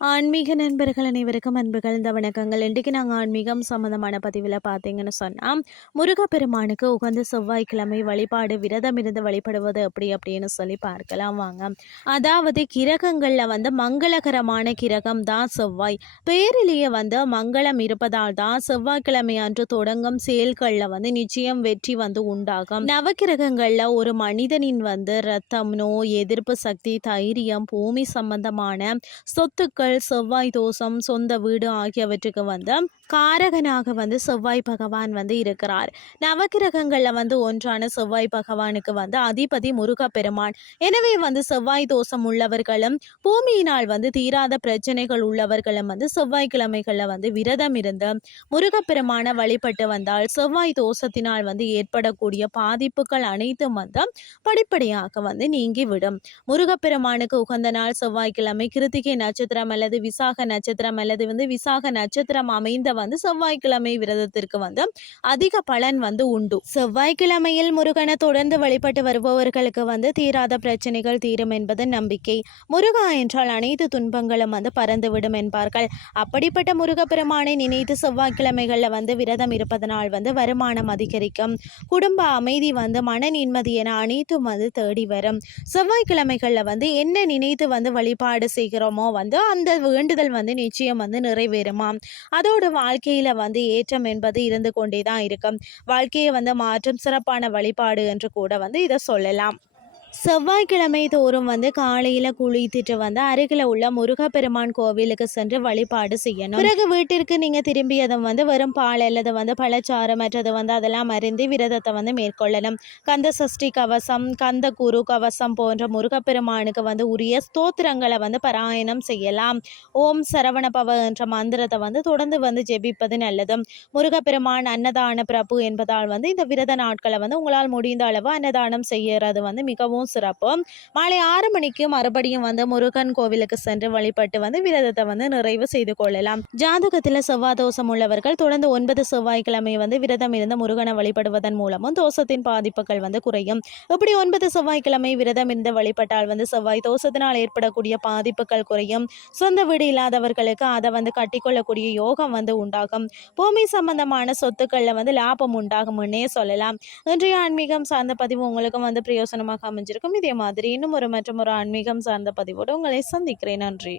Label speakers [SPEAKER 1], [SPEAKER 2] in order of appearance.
[SPEAKER 1] ஆன்மீக நண்பர்கள் அனைவருக்கும் அன்புகள் இந்த வணக்கங்கள். இன்றைக்கு நாங்கள் ஆன்மீகம் சம்மந்தமான பதிவில் பார்த்தீங்கன்னு சொன்னால் முருகப்பெருமானுக்கு உகந்த செவ்வாய்க்கிழமை வழிபாடு விரதம் இருந்து வழிபடுவது எப்படி அப்படின்னு சொல்லி பார்க்கலாம் வாங்க. அதாவது கிரகங்களில் வந்து மங்களகரமான கிரகம் தான் செவ்வாய். பேரிலேயே வந்து மங்களம் இருப்பதால் தான் செவ்வாய்க்கிழமை அன்று தொடங்கும் செயல்களில் வந்து நிச்சயம் வெற்றி வந்து உண்டாகும். நவக்கிரகங்களில் ஒரு மனிதனின் வந்து ரத்தம் நோய் எதிர்ப்பு சக்தி தைரியம் பூமி சம்பந்தமான சொத்துக்கள் செவ்வாய் தோஷம் சொந்த வீடு ஆகியவற்றுக்கு வந்து காரகனாக வந்து செவ்வாய் பகவான் வந்து இருக்கிறார். நவக்கிரகங்களில் வந்து ஒன்றான செவ்வாய் பகவானுக்கு வந்து அதிபதி முருகப்பெருமான். எனவே வந்து செவ்வாய் தோஷம் உள்ளவர்களும் பூமியினால் வந்து தீராத பிரச்சனைகள் உள்ளவர்களும் வந்து செவ்வாய்க்கிழமைகளில் வந்து விரதம் இருந்து முருகப்பெருமான வழிபட்டு வந்தால் செவ்வாய் தோஷத்தினால் வந்து ஏற்படக்கூடிய பாதிப்புகள் அனைத்தும் வந்து படிப்படியாக வந்து நீங்கிவிடும். முருகப்பெருமானுக்கு உகந்த நாள் செவ்வாய்க்கிழமை கிருத்திகை நட்சத்திரம் அல்லது விசாக நட்சத்திரம் அல்லது வந்து விசாக நட்சத்திரம் அமைந்த வந்து செவ்வாய்க்கிழமை விரதத்திற்கு வந்து அதிக பலன் வந்து உண்டு. செவ்வாய்க்கிழமையில் முருகனை தொடர்ந்து வழிபட்டு வருபவர்களுக்கு வந்து தீராத பிரச்சனைகள் தீரும் என்பது நம்பிக்கை. முருகா என்றால் அனைத்து துன்பங்களும் வந்து பறந்துவிடும் என்பார்கள். அப்படிப்பட்ட முருகப்பெருமானை நினைத்து செவ்வாய்க்கிழமைகளில் வந்து விரதம் இருப்பதனால் வந்து வருமானம் அதிகரிக்கும். குடும்ப அமைதி வந்து மன நிம்மதி என அனைத்தும் வந்து தேடி வரும். செவ்வாய்க்கிழமைகளில் வந்து என்ன நினைத்து வந்து வழிபாடு செய்கிறோமோ வந்து அந்த வேண்டுதல் வந்து நிச்சயம் வந்து நிறைவேறுமாம் அதோட வாழ்க்கையில் வந்து ஏற்றம் என்பது இருந்து கொண்டே தான் இருக்கும். வாழ்க்கையை வந்து மாற்றும் சிறப்பான வழிபாடு என்று கூட வந்து இதை சொல்லலாம். செவ்வாய்க்கிழமை தோறும் வந்து காலையில் குளித்துட்டு வந்து அருகில் உள்ள முருகப்பெருமான் கோவிலுக்கு சென்று வழிபாடு செய்யணும். பிறகு வீட்டிற்கு நீங்கள் திரும்பியதும் வந்து வெறும் பால் அல்லது வந்து பழச்சாரம் மற்றது வந்து அதெல்லாம் அறிந்து விரதத்தை வந்து மேற்கொள்ளணும். கந்த சஷ்டி கவசம் கந்த குரு கவசம் போன்ற முருகப்பெருமானுக்கு வந்து உரிய ஸ்தோத்திரங்களை வந்து பாராயணம் செய்யலாம். ஓம் சரவண பவ என்ற மந்திரத்தை வந்து தொடர்ந்து வந்து ஜெபிப்பது நல்லது முருகப்பெருமான் அன்னதான பிரபு என்பதால் வந்து இந்த விரத நாட்களை வந்து உங்களால் முடிந்த அளவு அன்னதானம் செய்யறது வந்து மிகவும் மிகவும் சிறப்பு. மாலை ஆறு மணிக்கு மறுபடியும் வந்து முருகன் கோவிலுக்கு சென்று வழிபட்டு வந்து விரதத்தை வந்து நிறைவு செய்து கொள்ளலாம். ஜாதகத்தில் செவ்வாய் தோஷம் உள்ளவர்கள் தொடர்ந்து ஒன்பது செவ்வாய்க்கிழமை வந்து விரதம் இருந்து முருகனை வழிபடுவதன் மூலமும் தோஷத்தின் பாதிப்புகள் வந்து குறையும். இப்படி ஒன்பது செவ்வாய்க்கிழமை விரதம் இருந்து வழிபட்டால் வந்து செவ்வாய் தோஷத்தினால் ஏற்படக்கூடிய பாதிப்புகள் குறையும். சொந்த வீடு இல்லாதவர்களுக்கு அதை வந்து கட்டிக்கொள்ளக்கூடிய யோகம் வந்து உண்டாகும். பூமி சம்பந்தமான சொத்துக்களில் வந்து லாபம் உண்டாகும்னே சொல்லலாம். இன்றைய ஆன்மீகம் சார்ந்த பதிவு உங்களுக்கும் வந்து பிரயோசனமாக அமைஞ்சு அமைஞ்சிருக்கும் இதே மாதிரி இன்னும் ஒரு மற்றும் ஒரு ஆன்மீகம் சார்ந்த பதிவோடு உங்களை சந்திக்கிறேன். நன்றி.